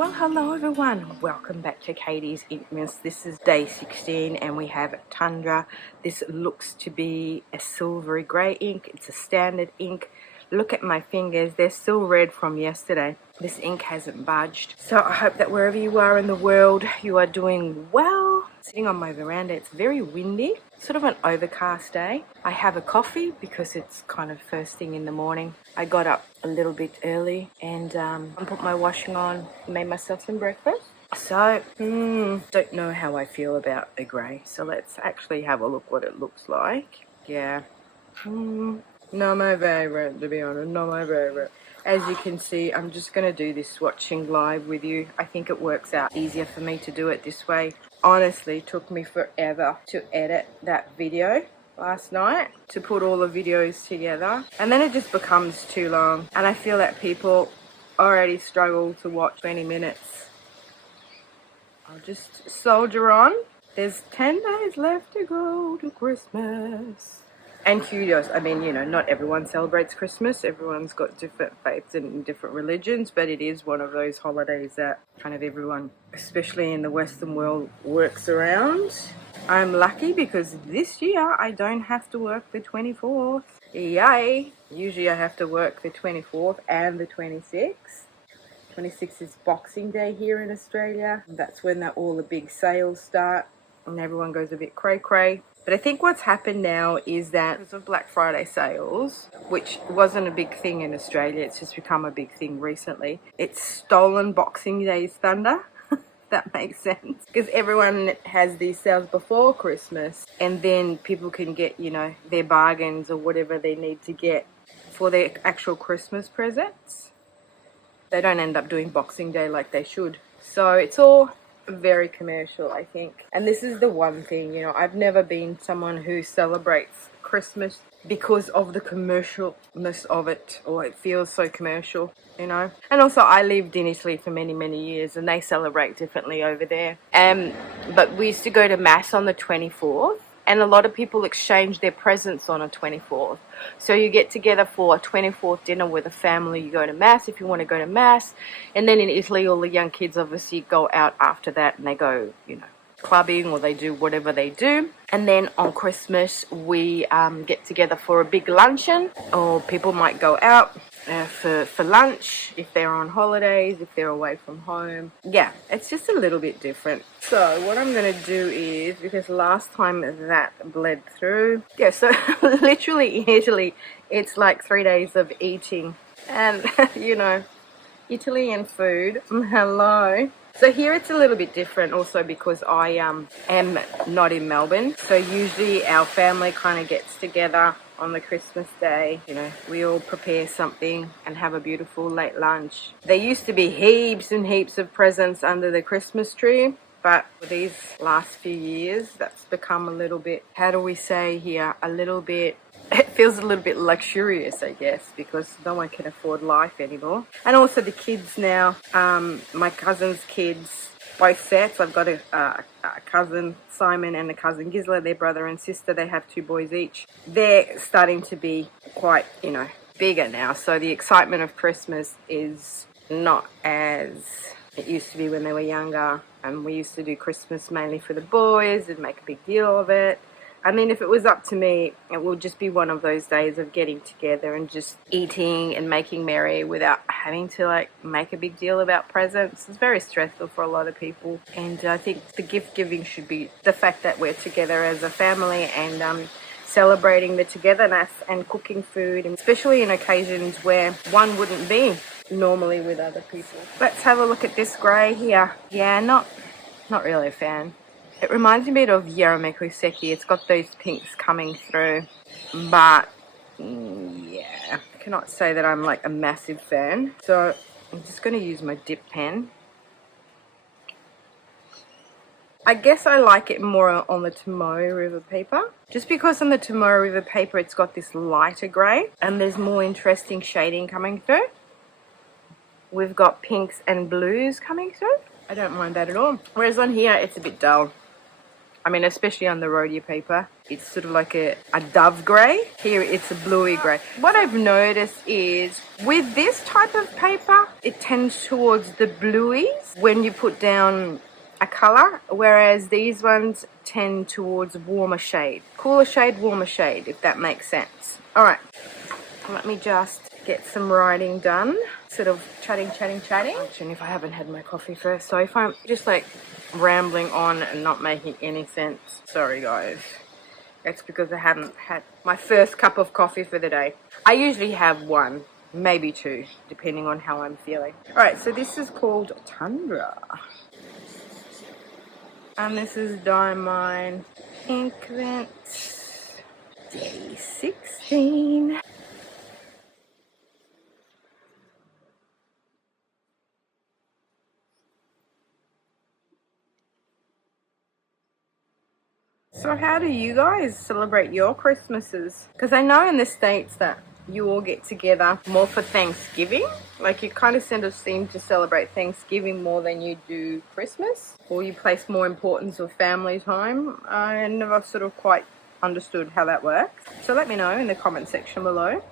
Well, hello everyone, welcome back to Katie's Inkmas. This is day 16 and we have Tundra. This looks to be a silvery grey ink. It's a standard ink. Look at my fingers, they're still red from yesterday. This ink hasn't budged. So I hope that wherever you are in the world, you are doing well. Sitting on my veranda, it's very windy. Sort of an overcast day. I have a coffee because it's kind of first thing in the morning. I got up a little bit early and put my washing on, made myself some breakfast. So, don't know how I feel about the grey. So let's actually have a look what it looks like. Yeah. Not my favorite, to be honest, not my favorite. As you can see, I'm just going to do this swatching live with you. I think it works out easier for me to do it this way. Honestly, took me forever to edit that video last night, to put all the videos together. And then it just becomes too long. And I feel that people already struggle to watch 20 minutes. I'll just soldier on. There's 10 days left to go to Christmas. And kudos, I mean, you know, not everyone celebrates Christmas. Everyone's got different faiths and different religions, but it is one of those holidays that kind of everyone, especially in the Western world, works around. I'm lucky because this year I don't have to work the 24th. Yay! Usually I have to work the 24th and the 26th. 26th is Boxing Day here in Australia. That's when all the big sales start and everyone goes a bit cray-cray. But I think what's happened now is that because of Black Friday sales, which wasn't a big thing in Australia, it's just become a big thing recently, it's stolen Boxing Day's thunder. That makes sense. Because everyone has these sales before Christmas and then people can get, you know, their bargains or whatever they need to get for their actual Christmas presents. They don't end up doing Boxing Day like they should. So it's all very commercial, I think. And this is the one thing, you know, I've never been someone who celebrates Christmas because of the commercialness of it, or it feels so commercial, you know. And also I lived in Italy for many years and they celebrate differently over there. But we used to go to mass on the 24th. And a lot of people exchange their presents on a 24th. So you get together for a 24th dinner with a family. You go to mass if you want to go to mass. And then in Italy, all the young kids obviously go out after that and they go, you know, clubbing or they do whatever they do. And then on Christmas, we get together for a big luncheon, or people might go out for lunch if they're on holidays, if they're away from home. Yeah, it's just a little bit different. So what I'm going to do is, because last time that bled through, yeah, so literally in Italy, it's like 3 days of eating. And, you know, Italian food, hello. So here it's a little bit different also because I am not in Melbourne. So usually our family kind of gets together on the Christmas day. You know, we all prepare something and have a beautiful late lunch. There used to be heaps and heaps of presents under the Christmas tree. But for these last few years, that's become a little bit, how do we say here, a little bit, it feels a little bit luxurious, I guess, because no one can afford life anymore. And also the kids now, my cousin's kids, both sets. I've got a cousin Simon and a cousin Gisela, their brother and sister. They have 2 boys each. They're starting to be quite, you know, bigger now. So the excitement of Christmas is not as it used to be when they were younger. And we used to do Christmas mainly for the boys and make a big deal of it. I mean, if it was up to me, it would just be one of those days of getting together and just eating and making merry without having to, like, make a big deal about presents. It's very stressful for a lot of people. And I think the gift giving should be the fact that we're together as a family and celebrating the togetherness and cooking food, and especially in occasions where one wouldn't be normally with other people. Let's have a look at this grey here. Yeah, not really a fan. It reminds me a bit of Yaramekuseki. It's got those pinks coming through. But, yeah, I cannot say that I'm like a massive fan. So I'm just going to use my dip pen. I guess I like it more on the Tomoe River paper. Just because on the Tomoe River paper it's got this lighter grey and there's more interesting shading coming through. We've got pinks and blues coming through. I don't mind that at all. Whereas on here it's a bit dull. I mean, especially on the Rhodia paper, it's sort of like a dove grey. Here it's a bluey grey. What I've noticed is with this type of paper, it tends towards the bluies when you put down a color, whereas these ones tend towards warmer shade. Cooler shade, warmer shade, if that makes sense. All right, let me just get some writing done. Sort of chatting. And if I haven't had my coffee first, so if I'm just like rambling on and not making any sense, sorry guys. That's because I haven't had my first cup of coffee for the day. I usually have one, maybe two, depending on how I'm feeling. All right, so this is called Tundra. And this is Diamine Inkvent Day 16. So how do you guys celebrate your Christmases? Because I know in the States that you all get together more for Thanksgiving. Like you kind of seem to celebrate Thanksgiving more than you do Christmas. Or you place more importance of family time. I never sort of quite understood how that works. So let me know in the comment section below.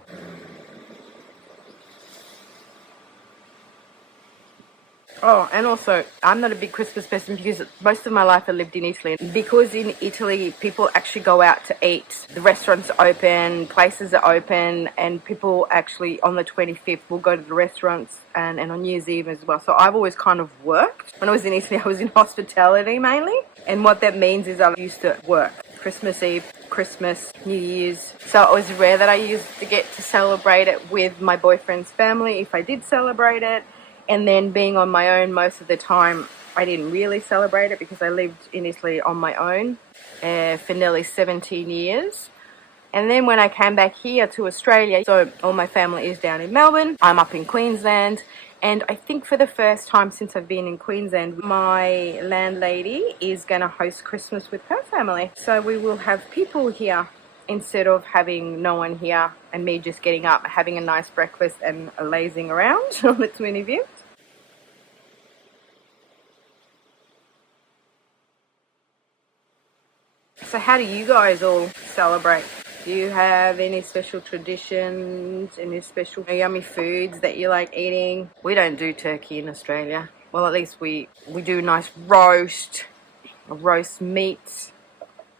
Oh, and also, I'm not a big Christmas person because most of my life I lived in Italy. Because in Italy, people actually go out to eat. The restaurants are open, places are open, and people actually on the 25th will go to the restaurants and on New Year's Eve as well. So I've always kind of worked. When I was in Italy, I was in hospitality mainly. And what that means is I used to work Christmas Eve, Christmas, New Year's. So it was rare that I used to get to celebrate it with my boyfriend's family if I did celebrate it. And then being on my own most of the time, I didn't really celebrate it because I lived in Italy on my own for nearly 17 years. And then when I came back here to Australia, so all my family is down in Melbourne, I'm up in Queensland. And I think for the first time since I've been in Queensland, my landlady is going to host Christmas with her family. So we will have people here instead of having no one here and me just getting up, having a nice breakfast and lazing around on the 25th. So how do you guys all celebrate? Do you have any special traditions, any special yummy foods that you like eating? We don't do turkey in Australia. Well, at least we do nice roast meat,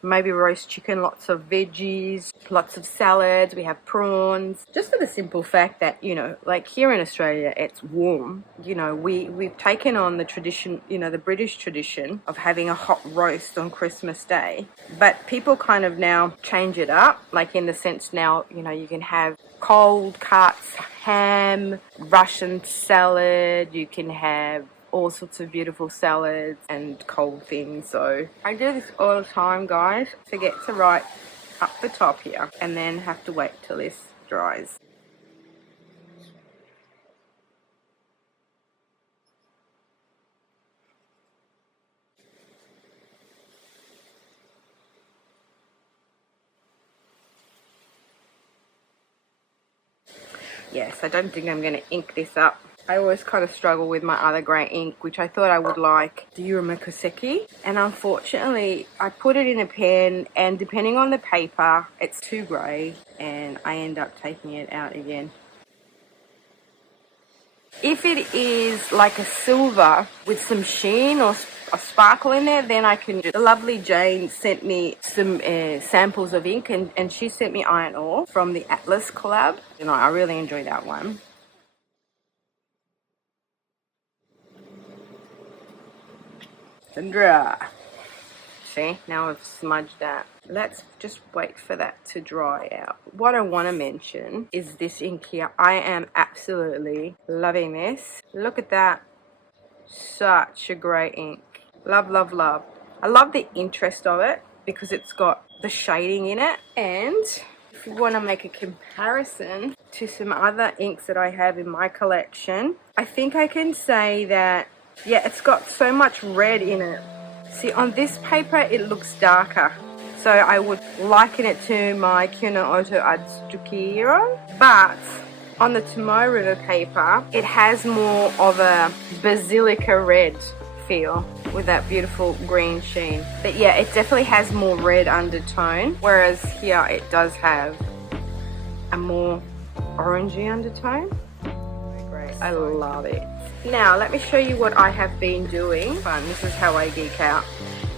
maybe roast chicken, lots of veggies, lots of salads. We have prawns. Just for the simple fact that, you know, like here in Australia, it's warm. You know, we've taken on the tradition, you know, the British tradition of having a hot roast on Christmas Day. But people kind of now change it up, like in the sense now, you know, you can have cold cuts, ham, Russian salad, you can have all sorts of beautiful salads and cold things. So I do this all the time, guys. Forget to write up the top here and then have to wait till this dries. Yes, I don't think I'm going to ink this up. I always kind of struggle with my other grey ink, which I thought I would like, the Urumakoseki. And unfortunately, I put it in a pen, and depending on the paper, it's too grey, and I end up taking it out again. If it is like a silver with some sheen or a sparkle in there, then I can do. The lovely Jane sent me some samples of ink, and she sent me iron ore from the Atlas collab. You know, I really enjoyed that one. Tundra. See, now I've smudged that. Let's just wait for that to dry out. What I want to mention is this ink here. I am absolutely loving this. Look at that. Such a great ink. Love, love, love. I love the interest of it because it's got the shading in it. And if you want to make a comparison to some other inks that I have in my collection, I think I can say that, yeah, it's got so much red in it. See, on this paper, it looks darker. So I would liken it to my Kyono Oto Atsukiro. But on the Tomoe River paper, it has more of a basilica red feel with that beautiful green sheen. But yeah, it definitely has more red undertone. Whereas here, it does have a more orangey undertone. I love it. Now let me show you what I have been doing. This is how I geek out.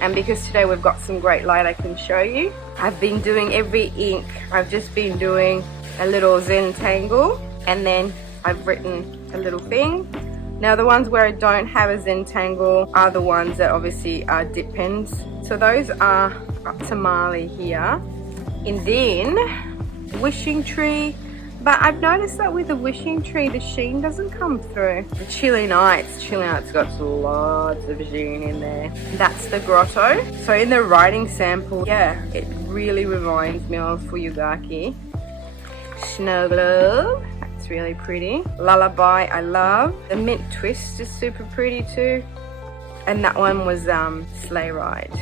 And because today we've got some great light, I can show you. I've been doing every ink. I've just been doing a little Zentangle, and then I've written a little thing. Now the ones where I don't have a Zentangle are the ones that obviously are dip pens. So those are up to Marley here. And then wishing tree. But I've noticed that with the wishing tree, the sheen doesn't come through. The Chilly Nights got lots of sheen in there. That's the grotto. So in the writing sample, yeah, it really reminds me of Fuyugaki. Snow Globe, that's really pretty. Lullaby, I love. The Mint Twist is super pretty too. And that one was Sleigh Ride.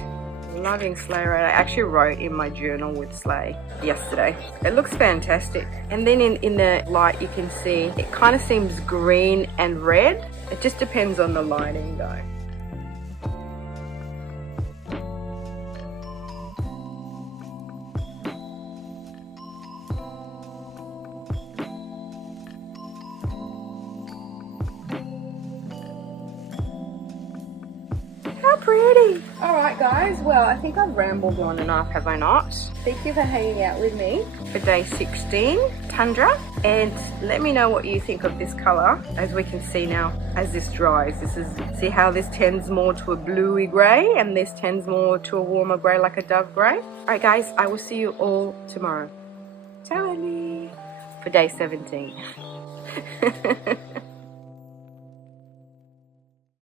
Loving Sleigh Ride. I actually wrote in my journal with Sleigh yesterday. It looks fantastic. And then in the light you can see it kind of seems green and red. It just depends on the lighting though. How pretty! Alright guys, well I think I've rambled on enough, have I not? Thank you for hanging out with me for day 16, Tundra. And let me know what you think of this colour. As we can see now, as this dries, see how this tends more to a bluey grey and this tends more to a warmer grey like a dove grey. Alright guys, I will see you all tomorrow. Ciao, for day 17.